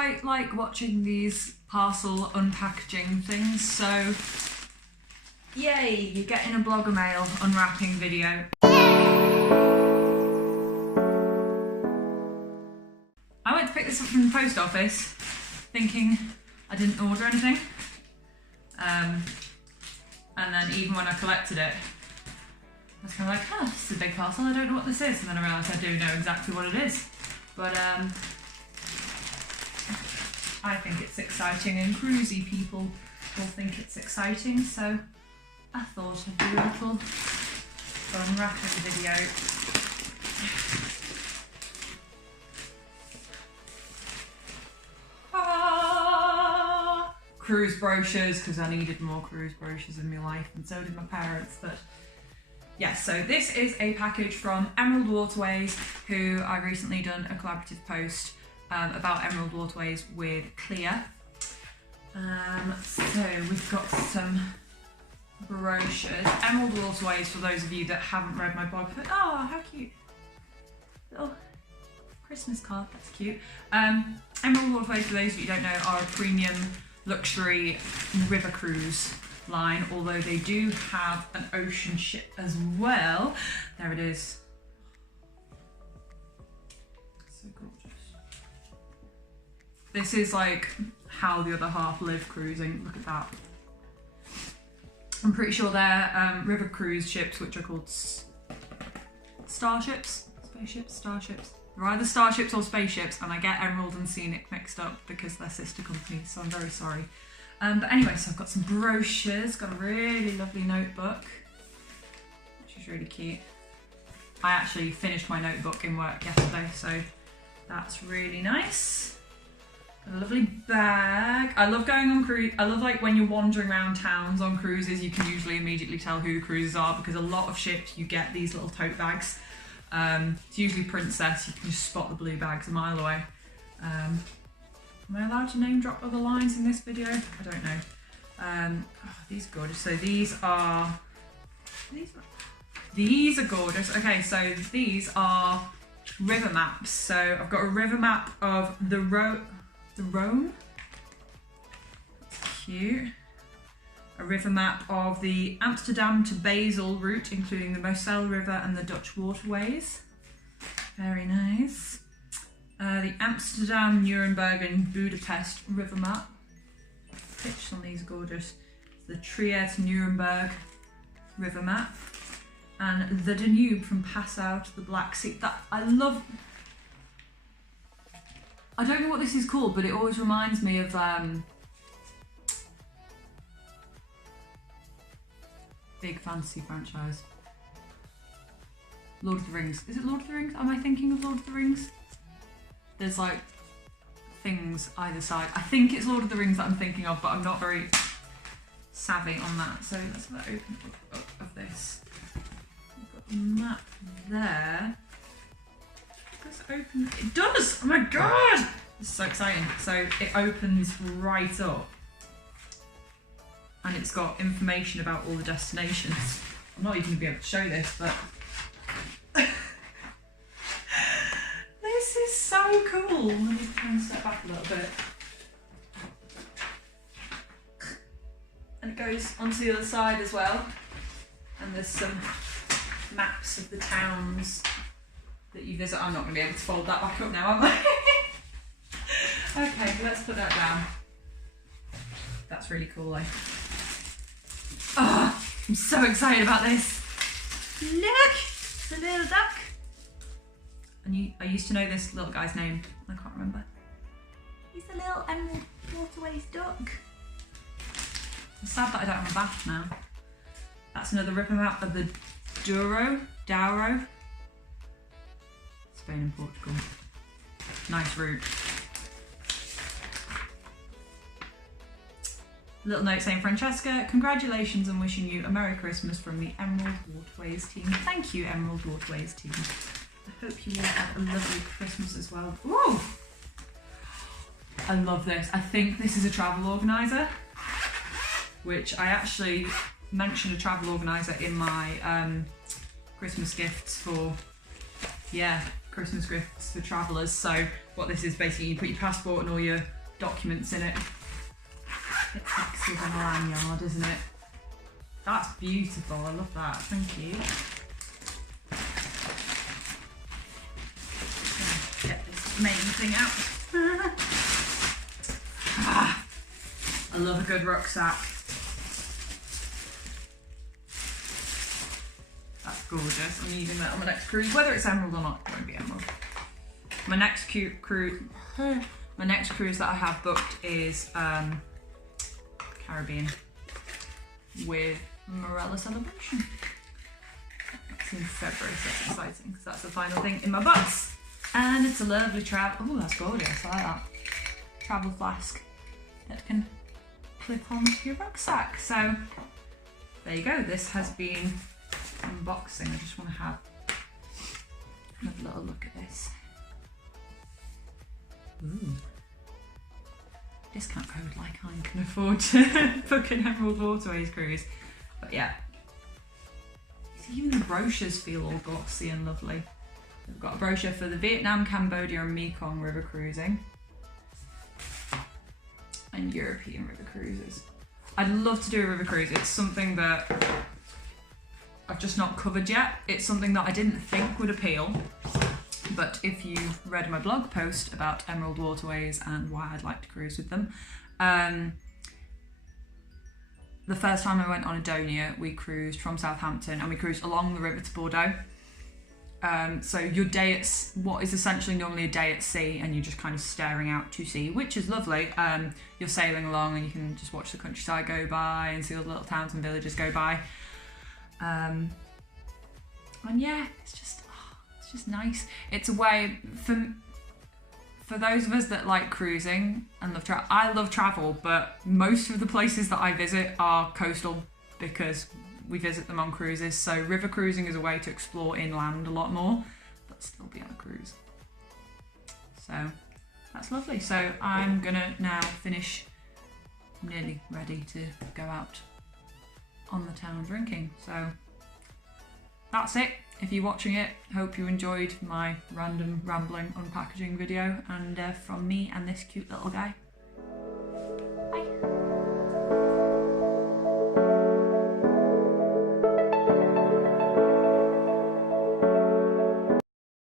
quite like watching these parcel unpackaging things, so yay, you're getting a blogger mail unwrapping video. I went to pick this up from the post office thinking I didn't order anything, and then even when I collected it I was kind of like, oh, this is a big parcel, I don't know what this is, and then I realised I do know exactly what it is. But I think it's exciting, and cruisy people will think it's exciting, so I thought I'd do a little unwrapping video. Cruise brochures, because I needed more cruise brochures in my life, and so did my parents. But yes, so this is a package from Emerald Waterways, who I recently done a collaborative post about Emerald Waterways with Clear. So we've got some brochures. Emerald Waterways, for those of you that haven't read my blog, but oh, how cute. Little Christmas card, that's cute. Emerald Waterways, for those of you who don't know, are a premium luxury river cruise line, although they do have an ocean ship as well. There it is. So gorgeous. This is like how the other half live cruising. Look at that. I'm pretty sure they're river cruise ships, which are called starships, spaceships, starships. They're either starships or spaceships, and I get Emerald and Scenic mixed up because they're sister companies, so I'm very sorry. But anyway, so I've got some brochures, got a really lovely notebook, which is really cute. I actually finished my notebook in work yesterday, so that's really nice. Got a lovely bag. I love going on cruise. I love like when you're wandering around towns on cruises, you can usually immediately tell who the cruises are, because a lot of ships you get these little tote bags. It's usually Princess, you can just spot the blue bags a mile away. Am I allowed to name drop other lines in this video? I don't know. Oh, these are gorgeous. So these are gorgeous. Okay, so these are river maps. So I've got a river map of the Rhone. That's cute. A river map of the Amsterdam to Basel route, including the Moselle River and the Dutch waterways. Very nice. The Amsterdam, Nuremberg and Budapest river map. Pictures on these are gorgeous. The Trier to Nuremberg river map. And the Danube from Passau to the Black Sea. That I love. I don't know what this is called, but it always reminds me of big fantasy franchise. Lord of the Rings. Is it Lord of the Rings? Am I thinking of Lord of the Rings? There's like things either side. I think it's Lord of the Rings that I'm thinking of, but I'm not very savvy on that. So let's have an open up of this. We've got the map there. Does it open? It does! Oh my god! This is so exciting. So it opens right up. And it's got information about all the destinations. I'm not even going to be able to show this, but this is so cool. Let me try and step back a little bit. And it goes onto the other side as well. And there's some maps of the towns that you visit. I'm not going to be able to fold that back up now, am I? Okay, let's put that down. That's really cool though. Oh, I'm so excited about this. Look, the little duck. And I used to know this little guy's name. I can't remember. He's a little Emerald Waterways duck. It's sad that I don't have a bath now. That's another river map of the Douro. Spain and Portugal. Nice route. Little note saying, Francesca, congratulations and wishing you a Merry Christmas from the Emerald Waterways team. Thank you, Emerald Waterways team. I hope you all have a lovely Christmas as well. Ooh! I love this. I think this is a travel organiser, which I actually mentioned a travel organiser in my Christmas gifts for, yeah, Christmas gifts for travellers. So what this is basically, you put your passport and all your documents in it. It's sexy than a lanyard, isn't it? That's beautiful, I love that, thank you. Get this main thing out. I love a good rucksack. That's gorgeous. I'm using that on my next cruise, whether it's Emerald or not. It won't be Emerald. My next cruise that I have booked is Caribbean with Morella Celebration. It's in February, so that's exciting. So that's the final thing in my box. And it's a lovely travel. Oh, that's gorgeous. I like that. Travel flask that can clip onto your rucksack. So there you go. This has been unboxing. I just want to have a little look at this. Ooh. Discount code like I can afford to book an Emerald Waterways cruise. But yeah. See, even the brochures feel all glossy and lovely. We've got a brochure for the Vietnam, Cambodia and Mekong river cruising. And European river cruises. I'd love to do a river cruise. It's something that I've just not covered yet. It's something that I didn't think would appeal. But if you read my blog post about Emerald Waterways and why I'd like to cruise with them, the first time I went on Adonia, we cruised from Southampton and we cruised along the river to Bordeaux. So your day at what is essentially normally a day at sea, and you're just kind of staring out to sea, which is lovely. You're sailing along and you can just watch the countryside go by and see all the little towns and villages go by. And yeah, it's just nice. It's a way for those of us that like cruising and love travel. I love travel, but most of the places that I visit are coastal because we visit them on cruises. So river cruising is a way to explore inland a lot more, but still be on a cruise. So that's lovely. So I'm gonna now finish. I'm nearly ready to go out on the town drinking. So that's it. If you're watching it, hope you enjoyed my random rambling unpackaging video, and from me and this cute little guy.